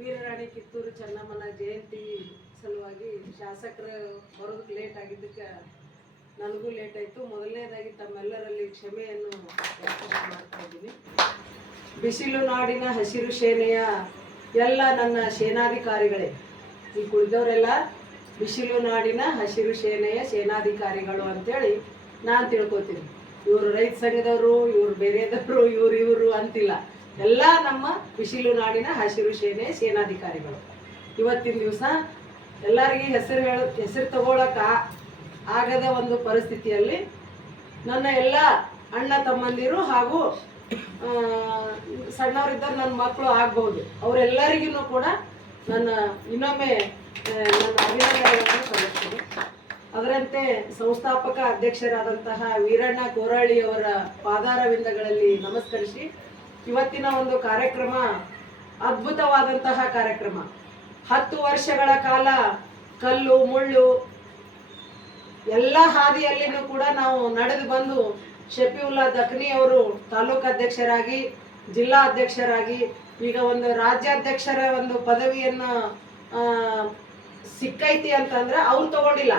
ವೀರರಾಣಿ ಕಿತ್ತೂರು ಚೆನ್ನಮ್ಮನ ಜಯಂತಿ ಸಲುವಾಗಿ ಶಾಸಕರು ಬರೋದಕ್ಕೆ ಲೇಟ್ ಆಗಿದ್ದಕ್ಕೆ ನನಗೂ ಲೇಟ್ ಆಯಿತು. ಮೊದಲನೇದಾಗಿ ತಮ್ಮೆಲ್ಲರಲ್ಲಿ ಕ್ಷಮೆಯನ್ನು ವ್ಯಕ್ತ ಮಾಡ್ತಾ ಇದ್ದೀನಿ. ಬಿಸಿಲು ನಾಡಿನ ಹಸಿರು ಸೇನೆಯ ಎಲ್ಲ ನನ್ನ ಸೇನಾಧಿಕಾರಿಗಳೇ, ಈ ಕುಳಿದವರೆಲ್ಲ ಬಿಸಿಲು ನಾಡಿನ ಹಸಿರು ಸೇನೆಯ ಸೇನಾಧಿಕಾರಿಗಳು ಅಂತೇಳಿ ನಾನು ತಿಳ್ಕೊತೀನಿ. ಇವರು ರೈತ ಸಂಘದವರು, ಇವರು ಬೇರೆದವರು, ಇವರು ಅಂತಿಲ್ಲ. ಎಲ್ಲ ನಮ್ಮ ಬಿಸಿಲು ನಾಡಿನ ಹಸಿರು ಸೇನೆಯ ಸೇನಾಧಿಕಾರಿಗಳು. ಇವತ್ತಿನ ದಿವಸ ಎಲ್ಲರಿಗೆ ಹೆಸರು ತಗೊಳಕ್ಕೆ ಆಗದ ಒಂದು ಪರಿಸ್ಥಿತಿಯಲ್ಲಿ ನನ್ನ ಎಲ್ಲ ಅಣ್ಣ ತಮ್ಮಂದಿರು ಹಾಗೂ ಸಣ್ಣವರಿದ್ದರೆ ನನ್ನ ಮಕ್ಕಳು ಆಗ್ಬೋದು, ಅವರೆಲ್ಲರಿಗೂ ಕೂಡ ನನ್ನ ಇನ್ನೊಮ್ಮೆ ನನ್ನ ಅಭಿನಂದನೆಗಳನ್ನು ಸಲ್ಲಿಸ್ತೀನಿ. ಅದರಂತೆ ಸಂಸ್ಥಾಪಕ ಅಧ್ಯಕ್ಷರಾದಂತಹ ವೀರಣ್ಣ ಕೋರಳ್ಳಿಯವರ ಪಾದಾರವಿಂದಗಳಲ್ಲಿ ನಮಸ್ಕರಿಸಿ, ಇವತ್ತಿನ ಒಂದು ಕಾರ್ಯಕ್ರಮ ಅದ್ಭುತವಾದಂತಹ ಕಾರ್ಯಕ್ರಮ. 10 ವರ್ಷಗಳ ಕಾಲ ಕಲ್ಲು ಮುಳ್ಳು ಎಲ್ಲ ಹಾದಿಯಲ್ಲಿನೂ ಕೂಡ ನಾವು ನಡೆದು ಬಂದು ಶಫೀವುಲ್ಲಾ ದಖನಿ ಅವರು ತಾಲೂಕು ಅಧ್ಯಕ್ಷರಾಗಿ, ಜಿಲ್ಲಾ ಅಧ್ಯಕ್ಷರಾಗಿ, ಈಗ ಒಂದು ರಾಜ್ಯಾಧ್ಯಕ್ಷರ ಒಂದು ಪದವಿಯನ್ನು ಸಿಕ್ಕೈತಿ ಅಂತಂದ್ರೆ ಅವ್ರು ತಗೊಂಡಿಲ್ಲ.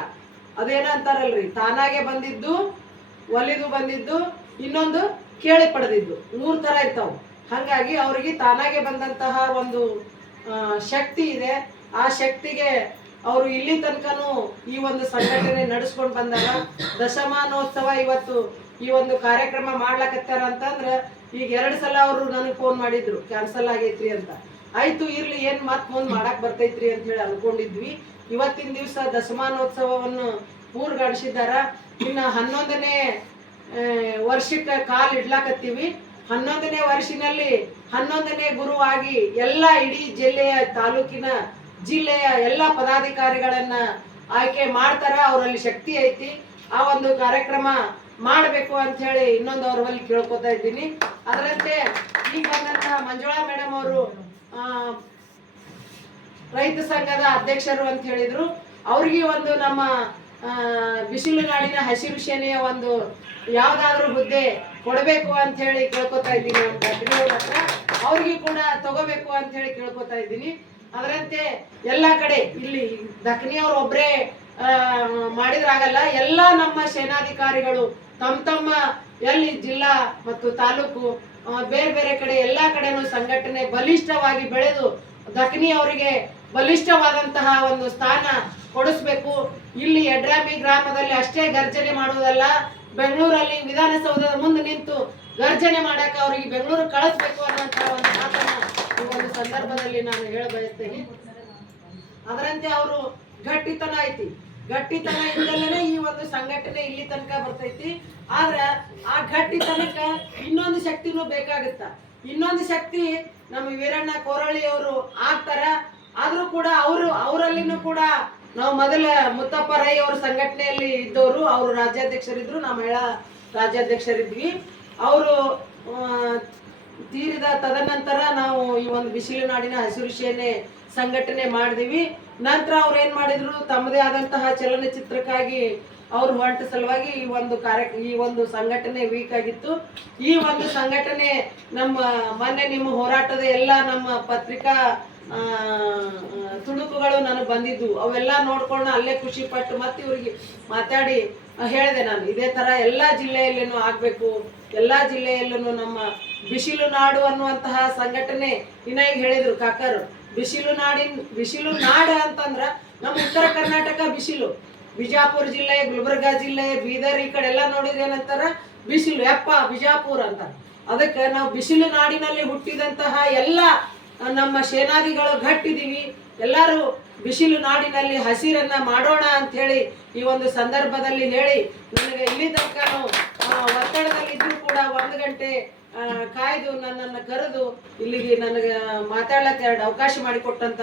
ಅದೇನ ಅಂತಾರಲ್ರಿ, ತಾನಾಗೆ ಬಂದಿದ್ದು, ಒಲಿದು ಬಂದಿದ್ದು, ಇನ್ನೊಂದು ಕೇಳಿ ಪಡೆದಿದ್ದು, 3 ಥರ ಇರ್ತಾವೆ. ಹಾಗಾಗಿ ಅವ್ರಿಗೆ ತಾನಾಗೆ ಬಂದಂತಹ ಒಂದು ಶಕ್ತಿ ಇದೆ. ಆ ಶಕ್ತಿಗೆ ಅವರು ಇಲ್ಲಿ ತನಕನೂ ಈ ಒಂದು ಸಂಘಟನೆ ನಡೆಸ್ಕೊಂಡು ಬಂದಾಗ ದಶಮಾನೋತ್ಸವ ಇವತ್ತು ಈ ಒಂದು ಕಾರ್ಯಕ್ರಮ ಮಾಡ್ಲಕತ್ತಾರ ಅಂತಂದ್ರೆ, ಈಗ 2 ಸಲ ಅವರು ನನಗೆ ಫೋನ್ ಮಾಡಿದ್ರು ಕ್ಯಾನ್ಸಲ್ ಆಗೈತ್ರಿ ಅಂತ. ಆಯ್ತು ಇರ್ಲಿ, ಏನ್ ಮತ್ ಮುಂದೆ ಮಾಡಕ್ ಬರ್ತೈತ್ರಿ ಅಂತ ಹೇಳಿ ಅನ್ಕೊಂಡಿದ್ವಿ. ಇವತ್ತಿನ ದಿವಸ ದಶಮಾನೋತ್ಸವವನ್ನು ಪೂರ್ಗಣಿಸಿದಾರ. ಇನ್ನು 11ನೇ ವರ್ಷಕ್ಕೆ ಕಾಲು ಇಡ್ಲಾಕತ್ತೀವಿ. 11ನೇ ವರ್ಷಿನಲ್ಲಿ 11ನೇ ಗುರುವಾಗಿ ಎಲ್ಲ ಇಡೀ ಜಿಲ್ಲೆಯ ತಾಲೂಕಿನ ಜಿಲ್ಲೆಯ ಎಲ್ಲ ಪದಾಧಿಕಾರಿಗಳನ್ನ ಆಯ್ಕೆ ಮಾಡ್ತಾರ. ಅವರಲ್ಲಿ ಶಕ್ತಿ ಐತಿ. ಆ ಒಂದು ಕಾರ್ಯಕ್ರಮ ಮಾಡಬೇಕು ಅಂತ ಹೇಳಿ ಇನ್ನೊಂದು ಅವ್ರ ಬಳಿ ಕೇಳ್ಕೊತಾ ಇದ್ದೀನಿ. ಅದರಂತೆ ಈಗ ಬಂದಂತಹ ಮಂಜುಳಾ ಮೇಡಮ್ ಅವರು ರೈತ ಸಂಘದ ಅಧ್ಯಕ್ಷರು ಅಂತ ಹೇಳಿದ್ರು. ಅವ್ರಿಗೆ ಒಂದು ನಮ್ಮ ಬಿಸಿಲು ನಾಡಿನ ಹಸಿರು ಸೇನೆಯ ಒಂದು ಯಾವ್ದಾದ್ರು ಹುದ್ದೆ ಕೊಡಬೇಕು ಅಂತ ಹೇಳಿ ಕೇಳ್ಕೊತಾ ಇದ್ದೀನಿ. ಅವ್ರಿಗೆ ಕೂಡ ತಗೋಬೇಕು ಅಂತ ಹೇಳಿ ಕೇಳ್ಕೊತಾ ಇದ್ದೀನಿ. ಅದರಂತೆ ಎಲ್ಲ ಕಡೆ ಇಲ್ಲಿ ದಖನಿ ಅವ್ರು ಒಬ್ಬರೇ ಮಾಡಿದ್ರಾಗಲ್ಲ, ಎಲ್ಲ ನಮ್ಮ ಸೇನಾಧಿಕಾರಿಗಳು ತಮ್ಮ ಎಲ್ಲಿ ಜಿಲ್ಲಾ ಮತ್ತು ತಾಲೂಕು ಬೇರೆ ಬೇರೆ ಕಡೆ ಎಲ್ಲ ಕಡೆನೂ ಸಂಘಟನೆ ಬಲಿಷ್ಠವಾಗಿ ಬೆಳೆದು ದಖನಿ ಅವರಿಗೆ ಬಲಿಷ್ಠವಾದಂತಹ ಒಂದು ಸ್ಥಾನ ಕೊಡಿಸ್ಬೇಕು. ಇಲ್ಲಿ ಯಡ್ರಾಮಿ ಗ್ರಾಮದಲ್ಲಿ ಅಷ್ಟೇ ಗರ್ಜನೆ ಮಾಡುವುದಲ್ಲ, ಬೆಂಗಳೂರಲ್ಲಿ ವಿಧಾನಸೌಧದ ಮುಂದೆ ನಿಂತು ಗರ್ಜನೆ ಮಾಡಕ್ಕೆ ಅವರಿಗೆ ಬೆಂಗಳೂರು ಕಳಿಸ್ಬೇಕು ಅನ್ನೋಂತಹ ಒಂದು ಮಾತನ್ನ ಈ ಒಂದು ಸಂದರ್ಭದಲ್ಲಿ ನಾನು ಹೇಳ ಬಯಸ್ತೇನೆ. ಅದರಂತೆ ಅವರು ಗಟ್ಟಿತನ ಐತಿ, ಗಟ್ಟಿತನ ಇಂದಲೇ ಈ ಒಂದು ಸಂಘಟನೆ ಇಲ್ಲಿ ತನಕ ಬರ್ತೈತಿ. ಆದ್ರೆ ಆ ಗಟ್ಟಿತನಕ್ಕೆ ಇನ್ನೊಂದು ಶಕ್ತಿನೂ ಬೇಕಾಗುತ್ತ. ಇನ್ನೊಂದು ಶಕ್ತಿ ನಮ್ಮ ವೀರಣ್ಣ ಕೋರಳ್ಳಿ ಅವರು ಆಗ್ತಾರ. ಆದ್ರೂ ಕೂಡ ಅವರಲ್ಲಿನೂ ಕೂಡ ನಾವು ಮೊದಲ ಮುತ್ತಪ್ಪ ರೈ ಅವ್ರ ಸಂಘಟನೆಯಲ್ಲಿ ಇದ್ದವರು, ಅವರು ರಾಜ್ಯಾಧ್ಯಕ್ಷರಿದ್ರು, ನಾವು ಮಹಿಳಾ ರಾಜ್ಯಾಧ್ಯಕ್ಷರಿದ್ವಿ. ಅವರು ತೀರಿದ ತದನಂತರ ನಾವು ಈ ಒಂದು ಬಿಸಿಲು ನಾಡಿನ ಹಸಿರು ಸೇನೆ ಸಂಘಟನೆ ಮಾಡಿದ್ವಿ. ನಂತರ ಅವ್ರು ಏನ್ ಮಾಡಿದ್ರು, ತಮ್ಮದೇ ಆದಂತಹ ಚಲನಚಿತ್ರಕ್ಕಾಗಿ ಅವ್ರು ಹೊರಟ ಸಲುವಾಗಿ ಈ ಒಂದು ಸಂಘಟನೆ ವೀಕ್ ಆಗಿತ್ತು. ಈ ಒಂದು ಸಂಘಟನೆ ಮೊನ್ನೆ ನಿಮ್ಮ ಹೋರಾಟದ ಎಲ್ಲ ನಮ್ಮ ಪತ್ರಿಕಾ ತುಣುಕುಗಳು ನನಗೆ ಬಂದಿದ್ದು, ಅವೆಲ್ಲ ನೋಡ್ಕೊಂಡು ಅಲ್ಲೇ ಖುಷಿ ಪಟ್ಟು ಮತ್ತೆ ಇವ್ರಿಗೆ ಮಾತಾಡಿ ಹೇಳಿದೆ ನಾನು, ಇದೇ ತರ ಎಲ್ಲಾ ಜಿಲ್ಲೆಯಲ್ಲೇನು ಆಗ್ಬೇಕು, ಎಲ್ಲಾ ಜಿಲ್ಲೆಯಲ್ಲೂ ನಮ್ಮ ಬಿಸಿಲು ನಾಡು ಅನ್ನುವಂತಹ ಸಂಘಟನೆ. ಇನ್ನ ಈಗ ಹೇಳಿದ್ರು ಕಾಕರು, ಬಿಸಿಲು ನಾಡು ಅಂತಂದ್ರ ನಮ್ಮ ಉತ್ತರ ಕರ್ನಾಟಕ ಬಿಸಿಲು, ಬಿಜಾಪುರ ಜಿಲ್ಲೆ, ಗುಲ್ಬರ್ಗಾ ಜಿಲ್ಲೆ, ಬೀದರ್ ಈ ಕಡೆ ಎಲ್ಲ ನೋಡಿದ್ರೆ ಏನಂತಾರ ಬಿಸಿಲು, ಯಪ್ಪ ಬಿಜಾಪುರ ಅಂತ. ಅದಕ್ಕೆ ನಾವು ಬಿಸಿಲು ನಾಡಿನಲ್ಲಿ ಹುಟ್ಟಿದಂತಹ ಎಲ್ಲ ನಮ್ಮ ಸೇನಾದಿಗಳು ಗಟ್ಟಿದೀವಿ. ಎಲ್ಲರೂ ಬಿಸಿಲು ನಾಡಿನಲ್ಲಿ ಹಸಿರನ್ನ ಮಾಡೋಣ ಅಂತ ಹೇಳಿ ಈ ಒಂದು ಸಂದರ್ಭದಲ್ಲಿ ಹೇಳಿ, ನನಗೆ ಇಲ್ಲಿ ತನಕ ಒತ್ತಡದಲ್ಲಿದ್ರು ಕೂಡ 1 ಗಂಟೆ ಕಾಯ್ದು ನನ್ನನ್ನು ಕರೆದು ಇಲ್ಲಿಗೆ ನನಗೆ ಮಾತಾಡಕ್ಕೆ 2 ಅವಕಾಶ ಮಾಡಿಕೊಟ್ಟಂತ